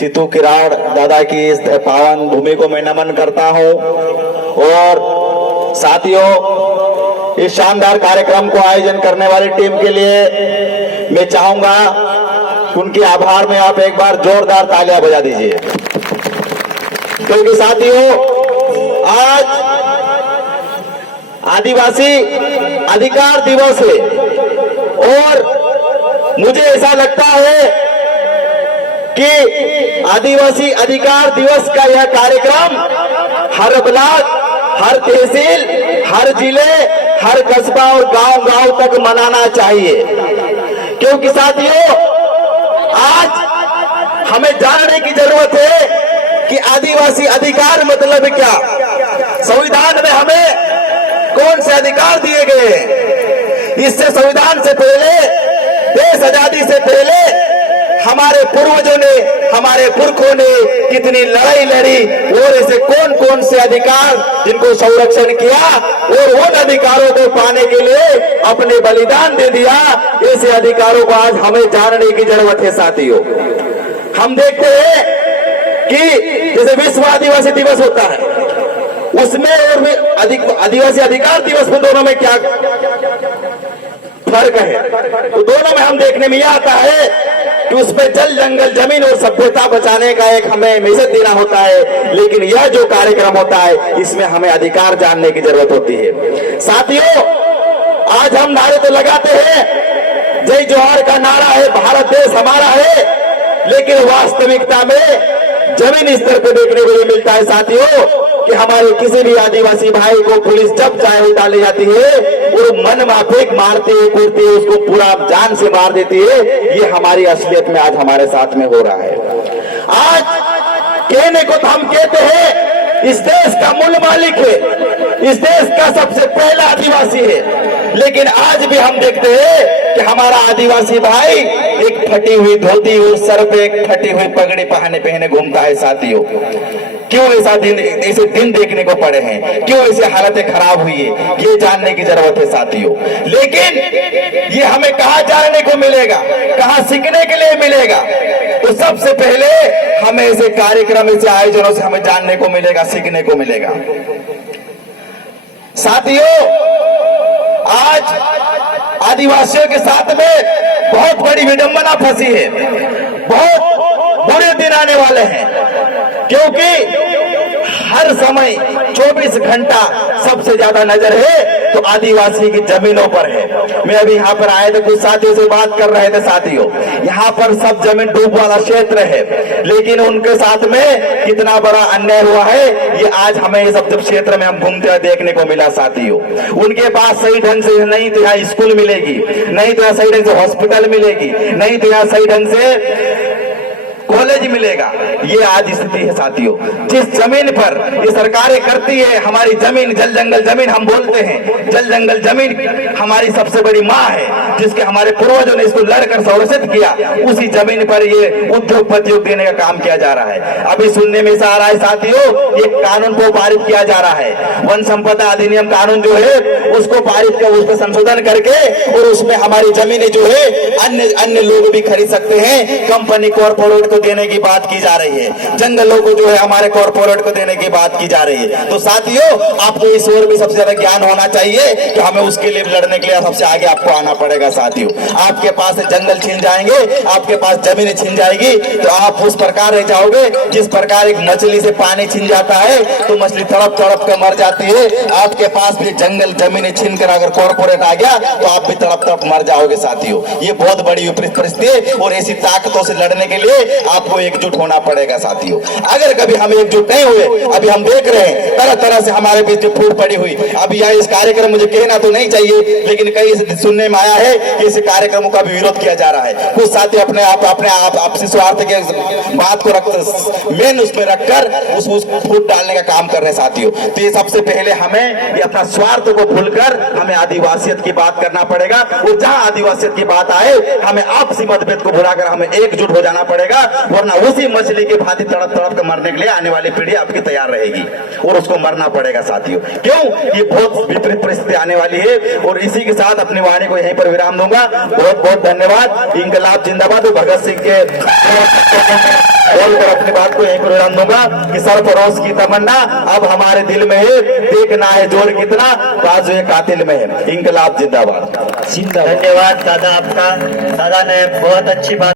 सीतू किराड़ दादा की इस पावन भूमि को मैं नमन करता हूं। और साथियों, इस शानदार कार्यक्रम को आयोजन करने वाली टीम के लिए मैं चाहूंगा कि उनके आभार में आप एक बार जोरदार तालियां बजा दीजिए, क्योंकि साथियों आज आदिवासी अधिकार दिवस है और मुझे ऐसा लगता है कि आदिवासी अधिकार दिवस का यह कार्यक्रम हर ब्लॉक, हर तहसील, हर जिले, हर कस्बा और गांव-गांव तक मनाना चाहिए, क्योंकि साथियों आज हमें जानने की जरूरत है कि आदिवासी अधिकार मतलब क्या। संविधान में हमें कौन से अधिकार दिए गए हैं? इससे संविधान से पहले, देश आजादी से पहले हमारे पूर्वजों ने, हमारे पुरखों ने कितनी लड़ाई लड़ी और ऐसे कौन कौन से अधिकार जिनको संरक्षण किया और उन अधिकारों को पाने के लिए अपने बलिदान दे दिया। ऐसे अधिकारों को आज हमें जानने की जरूरत है साथियों। हम देखते हैं कि जैसे विश्व आदिवासी दिवस होता है, उसमें और आदिवासी अधिकार दिवस में दोनों में क्या फर्क है? तो दोनों में हम देखने में यह आता है कि उसमें जल, जंगल, जमीन और सभ्यता बचाने का एक हमें मैसेज देना होता है, लेकिन यह जो कार्यक्रम होता है इसमें हमें अधिकार जानने की जरूरत होती है। साथियों, आज हम नारे तो लगाते हैं, जय जोहार का नारा है, भारत देश हमारा है, लेकिन वास्तविकता में जमीन स्तर पर देखने को ये मिलता है साथियों कि हमारे किसी भी आदिवासी भाई को पुलिस जब चाहे उठा ले जाती है, वो मन माफिक मारते कूदते उसको पूरा जान से मार देती है। ये हमारी असलियत में आज हमारे साथ में हो रहा है। आज कहने को तो हम कहते हैं इस देश का मूल मालिक है, इस देश का सबसे पहला आदिवासी है, लेकिन आज भी हम देखते हैं कि हमारा आदिवासी भाई एक फटी हुई धोती और सर पे एक फटी हुई पगड़ी पहने घूमता है साथियों। क्यों ऐसे दिन देखने को पड़े हैं? क्यों ऐसे हालतें खराब हुई है? ये जानने की जरूरत है साथियों। लेकिन ये हमें कहाँ जानने को मिलेगा, कहाँ सीखने के लिए मिलेगा? तो सबसे पहले हमें ऐसे कार्यक्रम, ऐसे आयोजनों से हमें जानने को मिलेगा, सीखने को मिलेगा। साथियों, आज आदिवासियों के साथ में बहुत बड़ी विडंबना फंसी है। बहुत बुरे दिन आने वाले हैं, क्योंकि हर समय 24 घंटा सबसे ज्यादा नजर है तो आदिवासी की जमीनों पर है। मैं अभी यहाँ पर आए थे, कुछ साथियों से बात कर रहे थे। साथियों, यहाँ पर सब जमीन डूब वाला क्षेत्र है, लेकिन उनके साथ में कितना बड़ा अन्याय हुआ है ये आज हमें ये सब जब क्षेत्र में हम घूमते हुए देखने को मिला साथियों। उनके पास सही ढंग से नहीं तो यहाँ स्कूल मिलेगी, नहीं तो यहाँ सही ढंग से हॉस्पिटल मिलेगी, नहीं तो यहाँ सही ढंग से कॉलेज मिलेगा। ये आज स्थिति है साथियों। जिस जमीन पर ये सरकारें करती है, हमारी जमीन, जल जंगल जमीन हम बोलते हैं, जल जंगल जमीन हमारी सबसे बड़ी माँ है, जिसके हमारे पूर्वजों ने इसको लड़कर संरक्षित किया। उसी जमीन पर ये उद्योगपतियों देने का काम किया जा रहा है। अभी सुनने में ऐसा आ रहा है साथियों, एक कानून को पारित किया जा रहा है, वन संपदा अधिनियम कानून जो है उसको पारित कर, उस पर संशोधन करके और उसमें हमारी जमीनें जो है अन्य लोग भी खरीद सकते हैं। कंपनी कॉर्पोरेट को देने की बात की जा रही है, जंगलों को जो है हमारे कॉर्पोरेट को देने की बात की जा रही है। तो साथियों, आपको इस ओर भी सबसे ज्यादा ज्ञान होना चाहिए कि हमें उसके लिए लड़ने के लिए सबसे आगे आपको आना पड़ेगा साथियों। आपके पास जंगल छीन जाएंगे, आपके पास जमीनें छीन जाएगी, तो आप उस प्रकार रह जाओगे जिस प्रकार एक मछली से पानी छीन जाता है तो मछली तड़प तड़प कर मर जाती है। आपके पास भी जंगल जमीनें छीन कर अगर कॉर्पोरेट आ गया तो आप भी तड़प तड़प मर जाओगे साथियों। ये बहुत बड़ी विपरीत परिस्थिति है और ऐसी ताकतों से लड़ने के लिए आपको एकजुट होना पड़ेगा साथियों। अगर कभी हम एकजुट नहीं हुए, अभी हम देख रहे हैं तरह तरह से हमारे बीच फूट पड़ी हुई। अभी यह इस कार्यक्रम मुझे कहना तो नहीं चाहिए, लेकिन कई सुनने में आया है कि इस कार्यक्रमों का भी विरोध किया जा रहा है। कुछ साथी अपने आप आपसी स्वार्थ के बात को मेन उसमें रखकर उस फूट डालने का काम कर रहे हैं साथियों। तो ये सबसे पहले हमें ये अपना स्वार्थ को भूलकर हमें आदिवासियत की बात करना पड़ेगा। और जहां आदिवासियत की बात आए, हमें आपसी मतभेद को भुलाकर हमें एकजुट हो जाना पड़ेगा, वरना उसी मछली की भांति तड़प तड़प कर मरने के लिए आने वाली पीढ़ी आपकी तैयार रहेगी और उसको मरना पड़ेगा साथियों। क्यों? ये बहुत विपरीत परिस्थिति आने वाली है। और इसी के साथ अपनी वाणी को यहीं पर विराम दूंगा। बहुत बहुत धन्यवाद। इंकलाब जिंदाबाद। भगत सिंह के बोलकर अपनी बात को यहीं पर विराम दूंगा कि सरफरोश की तमन्ना अब हमारे दिल में है, देखना है जोर कितना बाजुए कातिल में है। इंकलाब जिंदाबाद। धन्यवाद दादा आपका। दादा ने बहुत अच्छी बात